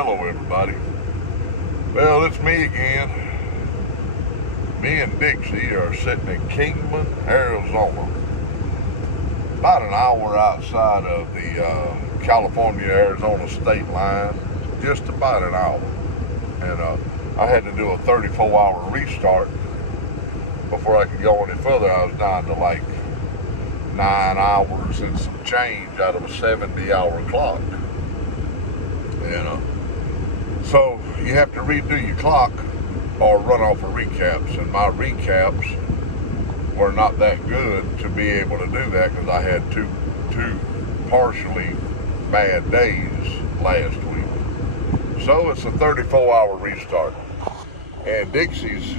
Hello everybody. Well, it's me again. Me and Dixie are sitting in Kingman, Arizona. About an hour outside of the California-Arizona state line. Just about an hour. And I had to do a 34-hour restart before I could go any further. I was down to like 9 hours and some change out of a 70-hour clock. And so you have to redo your clock or run off of recaps. And my recaps were not that good to be able to do that because I had two partially bad days last week. So it's a 34-hour restart. And Dixie's,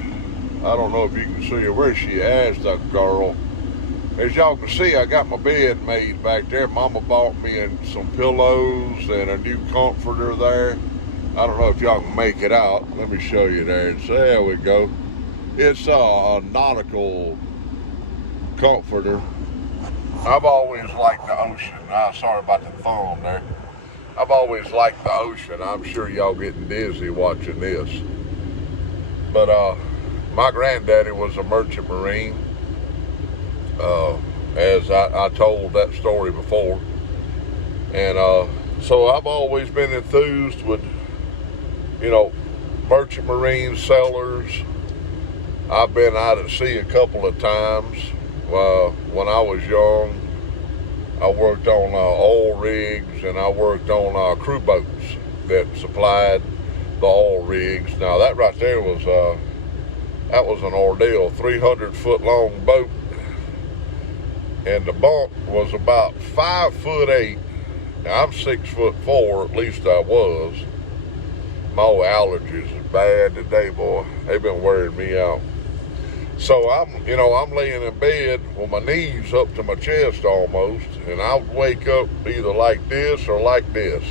I don't know if you can see her, where she is, that girl. As y'all can see, I got my bed made back there. Mama bought me some pillows and a new comforter there. I don't know if y'all can make it out. Let me show you there. So there we go. It's a nautical comforter. I've always liked the ocean. Sorry about the thumb there. I've always liked the ocean. I'm sure y'all getting dizzy watching this. But my granddaddy was a merchant marine. As I told that story before. And so I've always been enthused with, merchant marine sailors. I've been out at sea a couple of times. When I was young, I worked on oil rigs and I worked on crew boats that supplied the oil rigs. Now that right there was an ordeal. 300-foot long boat. And the bunk was about 5'8". Now, I'm 6'4", at least I was. My old allergies is bad today, boy. They've been wearing me out. So I'm laying in bed with my knees up to my chest almost, and I would wake up either like this or like this,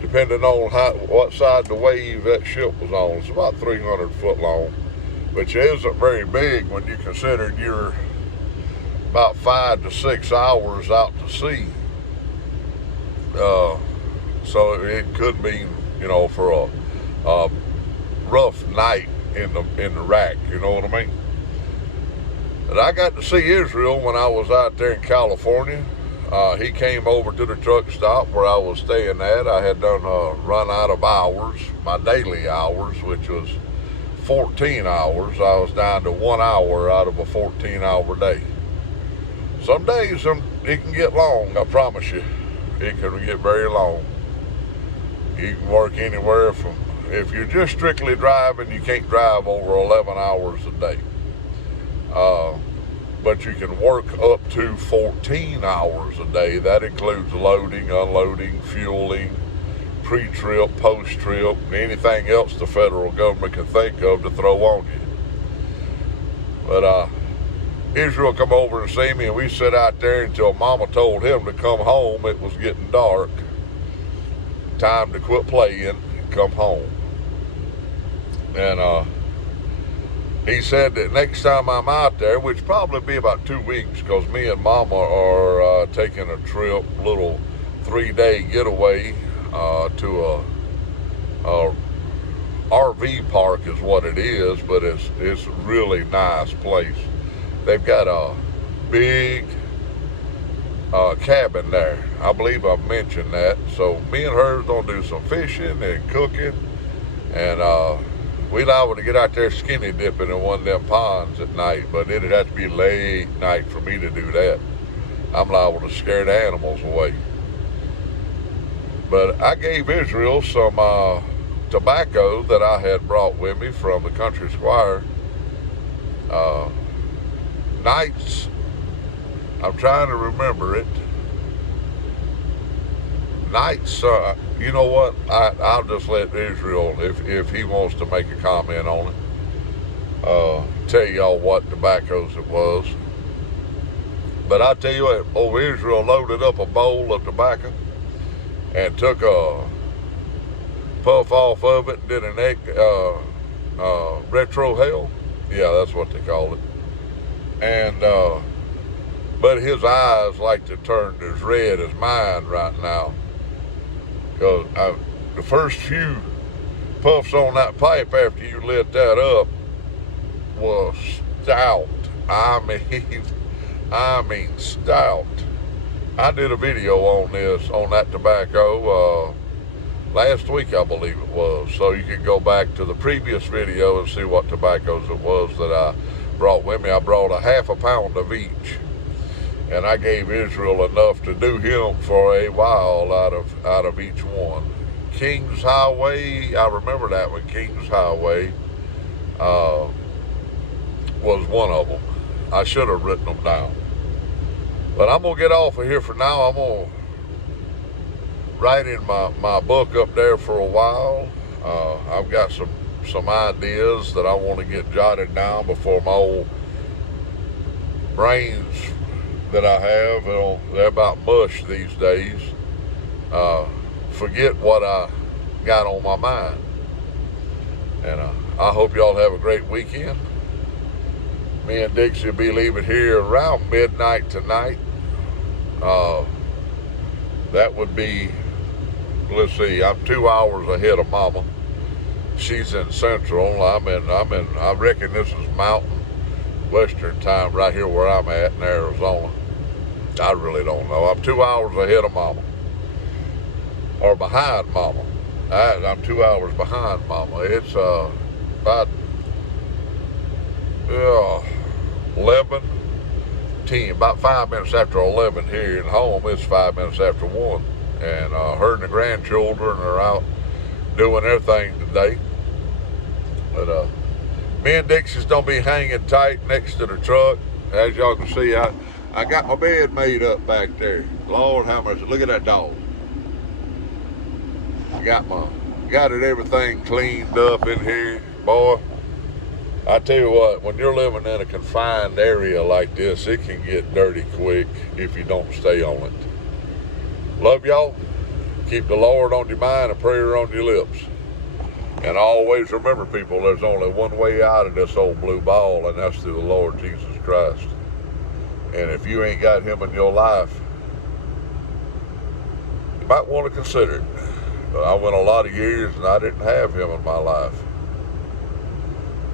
depending on what side of the wave that ship was on. It's about 300 foot long, which isn't very big when you consider you're about 5 to 6 hours out to sea. So it could mean, for a rough night in the rack, you know what I mean? And I got to see Israel when I was out there in California. He came over to the truck stop where I was staying at. I had done run out of hours, my daily hours, which was 14 hours. I was down to 1 hour out of a 14-hour day. Some days it can get long, I promise you. It can get very long. You can work anywhere from, if you're just strictly driving, you can't drive over 11 hours a day. But you can work up to 14 hours a day. That includes loading, unloading, fueling, pre-trip, post-trip, and anything else the federal government can think of to throw on you. But Israel come over and see me, and we sat out there until Mama told him to come home. It was getting dark. Time to quit playing and come home. And he said that next time I'm out there, which probably be about 2 weeks, because me and Mama are taking a trip, little 3-day getaway to a RV park is what it is, but it's a really nice place. They've got a big cabin there. I believe I've mentioned that. So me and her's gonna do some fishing and cooking, and we liable to get out there skinny dipping in one of them ponds at night, but it'd have to be late night for me to do that. I'm liable to scare the animals away. But I gave Israel some tobacco that I had brought with me from the country squire. Nights, I'm trying to remember it. Nights, you know what? I'll just let Israel, if he wants to make a comment on it, tell y'all what tobaccos it was. But I tell you what, old Israel loaded up a bowl of tobacco and took a puff off of it and did an egg, retro hell. Yeah, that's what they call it. And but his eyes like to turn as red as mine right now, because the first few puffs on that pipe after you lit that up was stout. I mean stout. I did a video on that tobacco last week, I believe it was. So you can go back to the previous video and see what tobaccos it was that I brought with me. I brought a half a pound of each, and I gave Israel enough to do him for a while out of each one. King's Highway, I remember that one. King's Highway was one of them. I should have written them down. But I'm going to get off of here for now. I'm going to write in my book up there for a while. I've got some ideas that I want to get jotted down before my old brains that I have, they're about mush these days. Forget what I got on my mind. And I hope y'all have a great weekend. Me and Dixie will be leaving here around midnight tonight. That would be, let's see, I'm 2 hours ahead of Mama. She's in Central. I reckon this is Mountain Western time right here where I'm at in Arizona. I really don't know. I'm 2 hours ahead of Mama. Or behind Mama. I'm 2 hours behind Mama. It's about 11:10, about 5 minutes after 11 here at home. It's 5 minutes after 1. And her and the grandchildren are out doing their thing today. But me and Dixie's gonna be hanging tight next to the truck. As y'all can see, I got my bed made up back there. Lord have mercy, look at that dog. Got it everything cleaned up in here. Boy, I tell you what, when you're living in a confined area like this, it can get dirty quick if you don't stay on it. Love y'all. Keep the Lord on your mind and prayer on your lips. And always remember, people, there's only one way out of this old blue ball, and that's through the Lord Jesus Christ. And if you ain't got him in your life, you might want to consider it. I went a lot of years and I didn't have him in my life.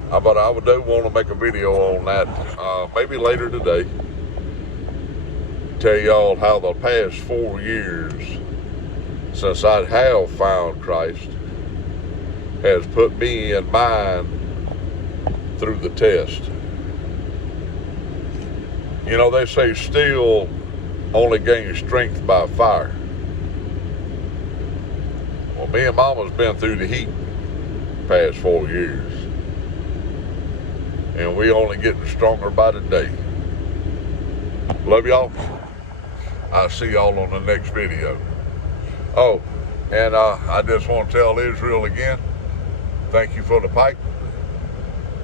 But I do want to make a video on that maybe later today. Tell y'all how the past 4 years since I have found Christ has put me and mine through the test. You know, they say steel only gains strength by fire. Well, me and Mama's been through the heat past 4 years. And we only getting stronger by the day. Love y'all. I'll see y'all on the next video. Oh, and I just want to tell Israel again, thank you for the pipe.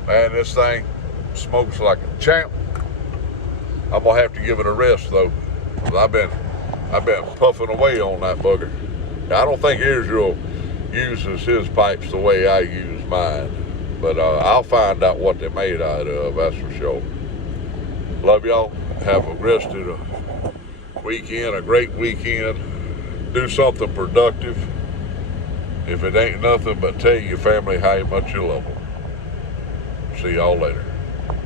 Man, this thing smokes like a champ. I'm gonna have to give it a rest though. I've been puffing away on that bugger. I don't think Israel uses his pipes the way I use mine. But I'll find out what they're made out of, that's for sure. Love y'all. Have a rest of the weekend, a great weekend. Do something productive. If it ain't nothing but tell your family how much you love them. See y'all later.